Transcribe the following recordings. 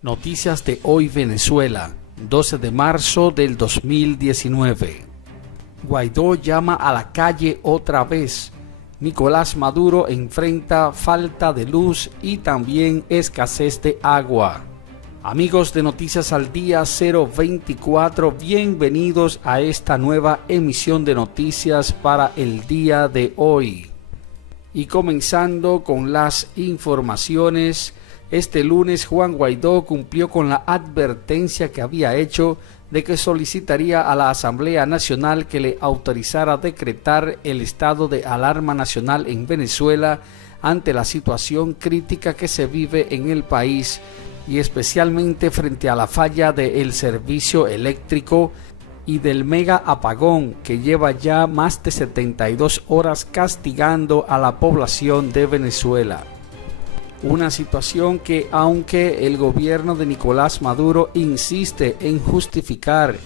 Noticias de hoy Venezuela, 12 de marzo del 2019. Guaidó llama a la calle otra vez. Nicolás Maduro enfrenta falta de luz y también escasez de agua. Amigos de Noticias al Día 024, bienvenidos a esta nueva emisión de noticias para el día de hoy. Y comenzando con las informaciones. Este lunes Juan Guaidó cumplió con la advertencia que había hecho de que solicitaría a la Asamblea Nacional que le autorizara decretar el estado de alarma nacional en Venezuela ante la situación crítica que se vive en el país y especialmente frente a la falla del servicio eléctrico y del mega apagón que lleva ya más de 72 horas castigando a la población de Venezuela. Una situación que, aunque el gobierno de Nicolás Maduro insiste en justificar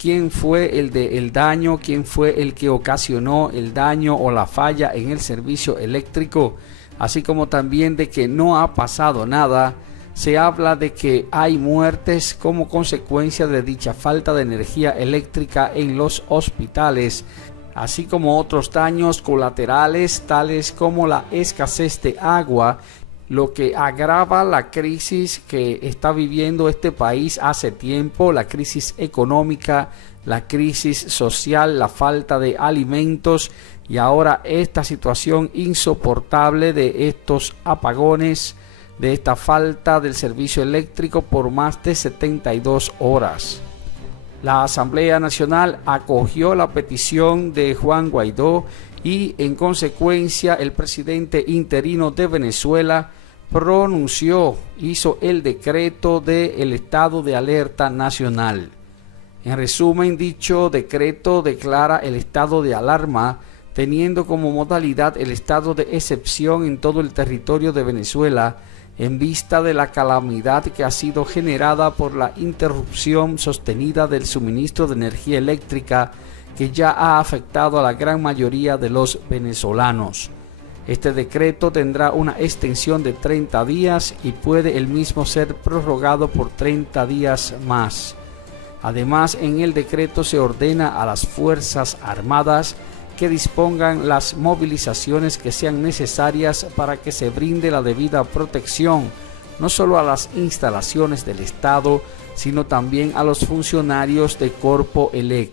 quién fue el daño, quién fue el que ocasionó el daño o la falla en el servicio eléctrico, así como también de que no ha pasado nada, se habla de que hay muertes como consecuencia de dicha falta de energía eléctrica en los hospitales, así como otros daños colaterales tales como la escasez de agua, lo que agrava la crisis que está viviendo este país hace tiempo, la crisis económica, la crisis social, la falta de alimentos y ahora esta situación insoportable de estos apagones, de esta falta del servicio eléctrico por más de 72 horas. La Asamblea Nacional acogió la petición de Juan Guaidó y en consecuencia el presidente interino de Venezuela hizo el decreto del estado de alerta nacional. En resumen, dicho decreto declara el estado de alarma, teniendo como modalidad el estado de excepción en todo el territorio de Venezuela, en vista de la calamidad que ha sido generada por la interrupción sostenida del suministro de energía eléctrica que ya ha afectado a la gran mayoría de los venezolanos. Este decreto tendrá una extensión de 30 días y puede el mismo ser prorrogado por 30 días más. Además, en el decreto se ordena a las Fuerzas Armadas que dispongan las movilizaciones que sean necesarias para que se brinde la debida protección, no solo a las instalaciones del Estado, sino también a los funcionarios de Corpo Elec.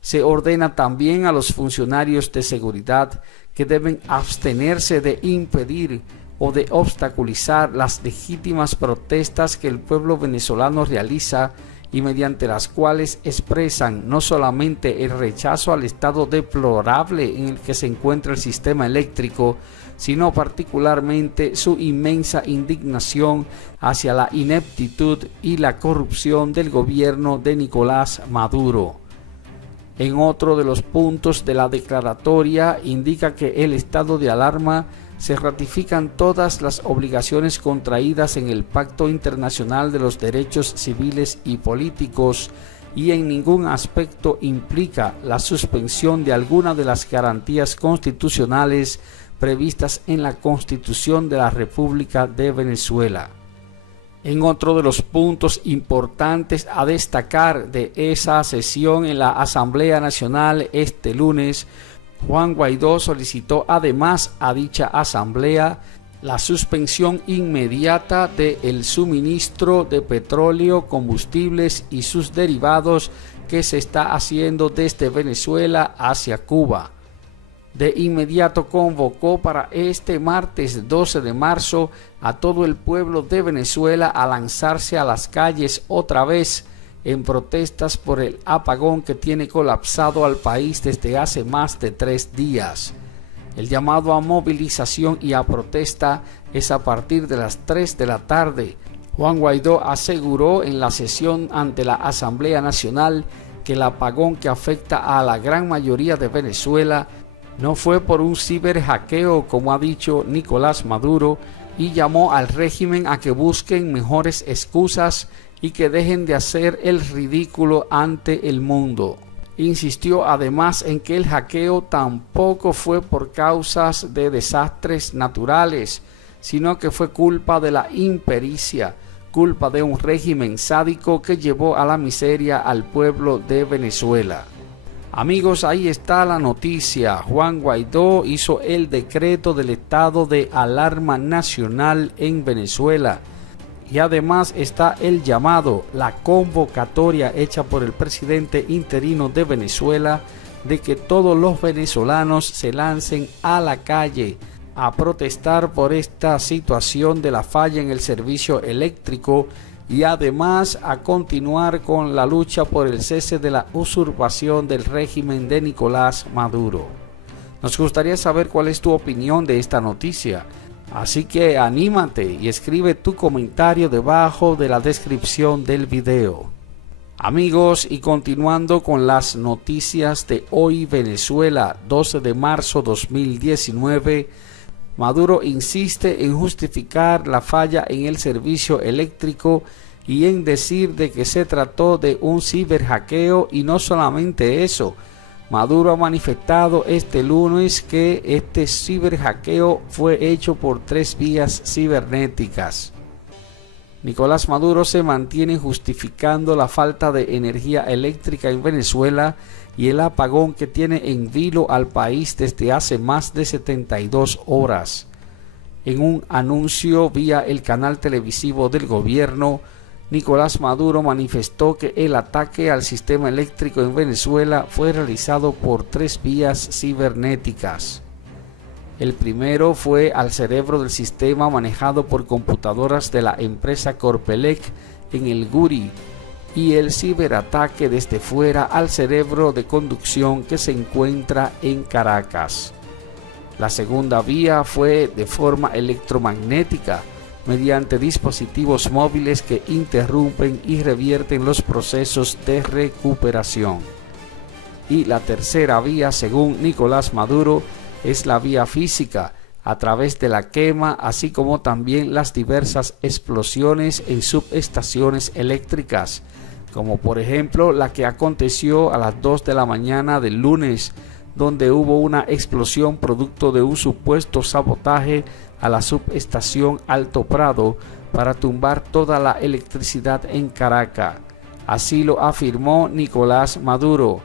Se ordena también a los funcionarios de seguridad que deben abstenerse de impedir o de obstaculizar las legítimas protestas que el pueblo venezolano realiza y mediante las cuales expresan no solamente el rechazo al estado deplorable en el que se encuentra el sistema eléctrico, sino particularmente su inmensa indignación hacia la ineptitud y la corrupción del gobierno de Nicolás Maduro. En otro de los puntos de la declaratoria indica que el estado de alarma se ratifican todas las obligaciones contraídas en el Pacto Internacional de los Derechos Civiles y Políticos y en ningún aspecto implica la suspensión de alguna de las garantías constitucionales previstas en la Constitución de la República de Venezuela. En otro de los puntos importantes a destacar de esa sesión en la Asamblea Nacional este lunes, Juan Guaidó solicitó además a dicha asamblea la suspensión inmediata del suministro de petróleo, combustibles y sus derivados que se está haciendo desde Venezuela hacia Cuba. De inmediato convocó para este martes 12 de marzo a todo el pueblo de Venezuela a lanzarse a las calles otra vez en protestas por el apagón que tiene colapsado al país desde hace más de 3 días. El llamado a movilización y a protesta es a partir de las 3 de la tarde. Juan Guaidó aseguró en la sesión ante la Asamblea Nacional que el apagón que afecta a la gran mayoría de Venezuela No fue por un ciberhackeo, como ha dicho Nicolás Maduro, y llamó al régimen a que busquen mejores excusas y que dejen de hacer el ridículo ante el mundo. Insistió además en que el hackeo tampoco fue por causas de desastres naturales, sino que fue culpa de la impericia, culpa de un régimen sádico que llevó a la miseria al pueblo de Venezuela. Amigos, ahí está la noticia. Juan Guaidó hizo el decreto del estado de alarma nacional en Venezuela. Y además está el llamado, la convocatoria hecha por el presidente interino de Venezuela de que todos los venezolanos se lancen a la calle a protestar por esta situación de la falla en el servicio eléctrico y además a continuar con la lucha por el cese de la usurpación del régimen de Nicolás Maduro. Nos gustaría saber cuál es tu opinión de esta noticia. Así que anímate y escribe tu comentario debajo de la descripción del video. Amigos, y continuando con las noticias de hoy, Venezuela, 12 de marzo 2019, Maduro insiste en justificar la falla en el servicio eléctrico y en decir de que se trató de un ciberhackeo, y no solamente eso. Maduro ha manifestado este lunes que este ciberhackeo fue hecho por 3 vías cibernéticas. Nicolás Maduro se mantiene justificando la falta de energía eléctrica en Venezuela y el apagón que tiene en vilo al país desde hace más de 72 horas. En un anuncio vía el canal televisivo del gobierno, Nicolás Maduro manifestó que el ataque al sistema eléctrico en Venezuela fue realizado por 3 vías cibernéticas. El primero fue al cerebro del sistema manejado por computadoras de la empresa Corpelec en el Guri, y el ciberataque desde fuera al cerebro de conducción que se encuentra en Caracas. La segunda vía fue de forma electromagnética, mediante dispositivos móviles que interrumpen y revierten los procesos de recuperación. Y la tercera vía, según Nicolás Maduro, es la vía física, a través de la quema, así como también las diversas explosiones en subestaciones eléctricas, como por ejemplo la que aconteció a las 2 de la mañana del lunes, donde hubo una explosión producto de un supuesto sabotaje a la subestación Alto Prado para tumbar toda la electricidad en Caracas. Así lo afirmó Nicolás Maduro.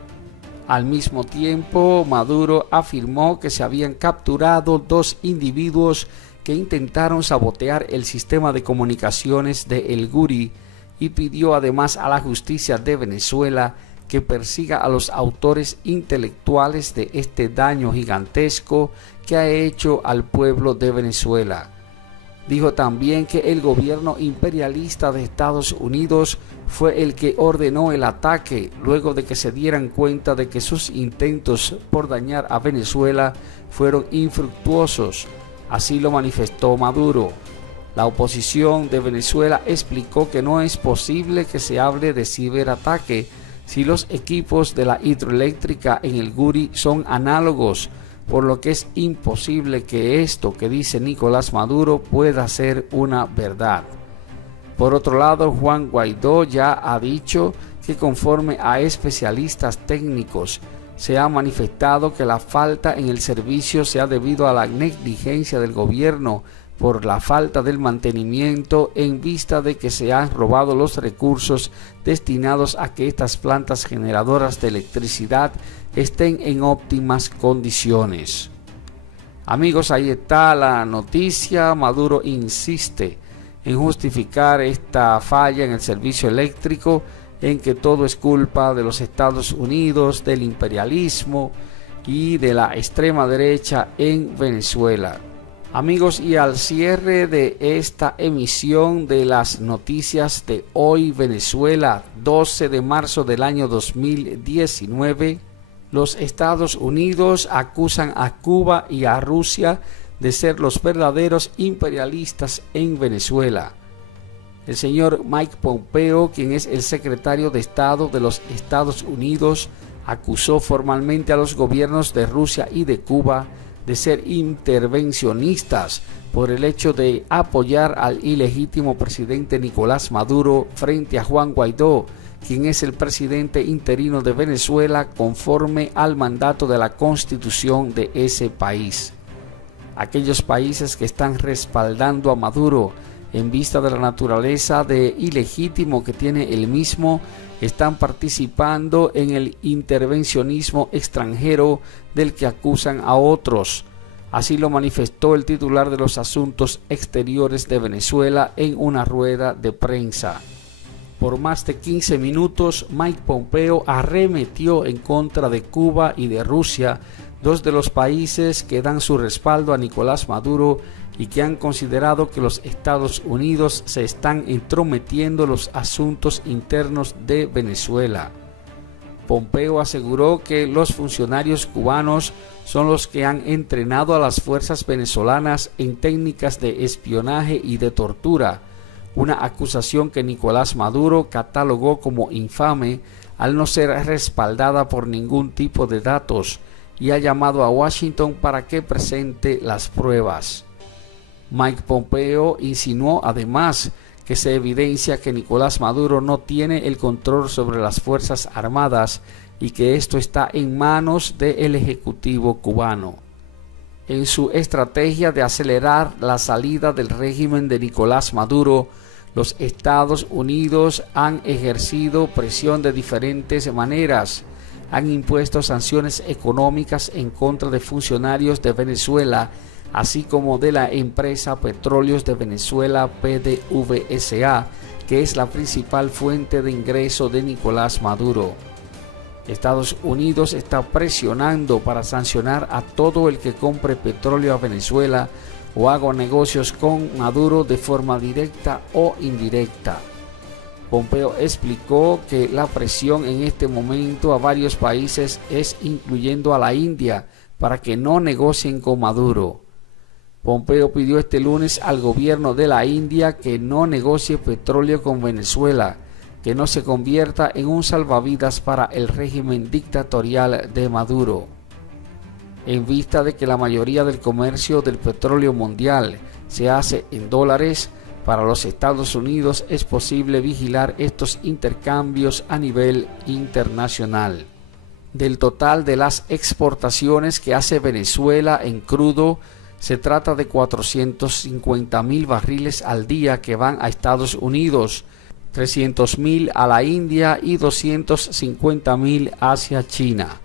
Al mismo tiempo, Maduro afirmó que se habían capturado 2 individuos que intentaron sabotear el sistema de comunicaciones de El Guri, y pidió además a la justicia de Venezuela que persiga a los autores intelectuales de este daño gigantesco que ha hecho al pueblo de Venezuela. Dijo también que el gobierno imperialista de Estados Unidos fue el que ordenó el ataque luego de que se dieran cuenta de que sus intentos por dañar a Venezuela fueron infructuosos. Así lo manifestó Maduro. La oposición de Venezuela explicó que no es posible que se hable de ciberataque si los equipos de la hidroeléctrica en el Guri son análogos, por lo que es imposible que esto que dice Nicolás Maduro pueda ser una verdad. Por otro lado, Juan Guaidó ya ha dicho que conforme a especialistas técnicos se ha manifestado que la falta en el servicio se ha debido a la negligencia del gobierno por la falta del mantenimiento en vista de que se han robado los recursos destinados a que estas plantas generadoras de electricidad estén en óptimas condiciones. Amigos, ahí está la noticia. Maduro insiste en justificar esta falla en el servicio eléctrico, en que todo es culpa de los Estados Unidos, del imperialismo y de la extrema derecha en Venezuela. Amigos, y al cierre de esta emisión de las noticias de hoy, Venezuela, 12 de marzo del año 2019, los Estados Unidos acusan a Cuba y a Rusia de ser los verdaderos imperialistas en Venezuela. El señor Mike Pompeo, quien es el secretario de Estado de los Estados Unidos, acusó formalmente a los gobiernos de Rusia y de Cuba de ser intervencionistas por el hecho de apoyar al ilegítimo presidente Nicolás Maduro frente a Juan Guaidó, quien es el presidente interino de Venezuela conforme al mandato de la Constitución de ese país. Aquellos países que están respaldando a Maduro en vista de la naturaleza de ilegítimo que tiene el mismo, están participando en el intervencionismo extranjero del que acusan a otros. Así lo manifestó el titular de los Asuntos Exteriores de Venezuela en una rueda de prensa. Por más de 15 minutos, Mike Pompeo arremetió en contra de Cuba y de Rusia, dos de los países que dan su respaldo a Nicolás Maduro y que han considerado que los Estados Unidos se están entrometiendo en los asuntos internos de Venezuela. Pompeo aseguró que los funcionarios cubanos son los que han entrenado a las fuerzas venezolanas en técnicas de espionaje y de tortura, una acusación que Nicolás Maduro catalogó como infame al no ser respaldada por ningún tipo de datos, y ha llamado a Washington para que presente las pruebas. Mike Pompeo insinuó además que se evidencia que Nicolás Maduro no tiene el control sobre las Fuerzas Armadas y que esto está en manos del Ejecutivo cubano. En su estrategia de acelerar la salida del régimen de Nicolás Maduro, los Estados Unidos han ejercido presión de diferentes maneras. Han impuesto sanciones económicas en contra de funcionarios de Venezuela, así como de la empresa Petróleos de Venezuela PDVSA, que es la principal fuente de ingreso de Nicolás Maduro. Estados Unidos está presionando para sancionar a todo el que compre petróleo a Venezuela o haga negocios con Maduro de forma directa o indirecta. Pompeo explicó que la presión en este momento a varios países es incluyendo a la India para que no negocien con Maduro. Pompeo pidió este lunes al gobierno de la India que no negocie petróleo con Venezuela, que no se convierta en un salvavidas para el régimen dictatorial de Maduro. En vista de que la mayoría del comercio del petróleo mundial se hace en dólares, para los Estados Unidos es posible vigilar estos intercambios a nivel internacional. Del total de las exportaciones que hace Venezuela en crudo, se trata de 450.000 barriles al día que van a Estados Unidos, 300.000 a la India y 250.000 hacia China.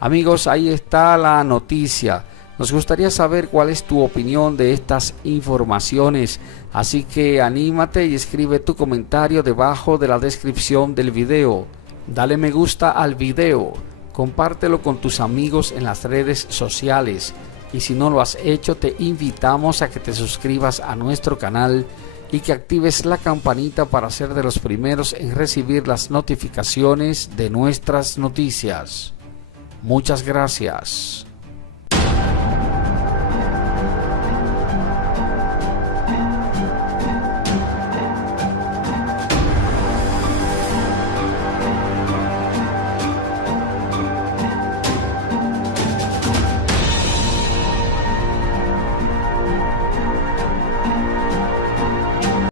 Amigos, ahí está la noticia. Nos gustaría saber cuál es tu opinión de estas informaciones, así que anímate y escribe tu comentario debajo de la descripción del video. Dale me gusta al video, compártelo con tus amigos en las redes sociales y si no lo has hecho te invitamos a que te suscribas a nuestro canal y que actives la campanita para ser de los primeros en recibir las notificaciones de nuestras noticias. Muchas gracias.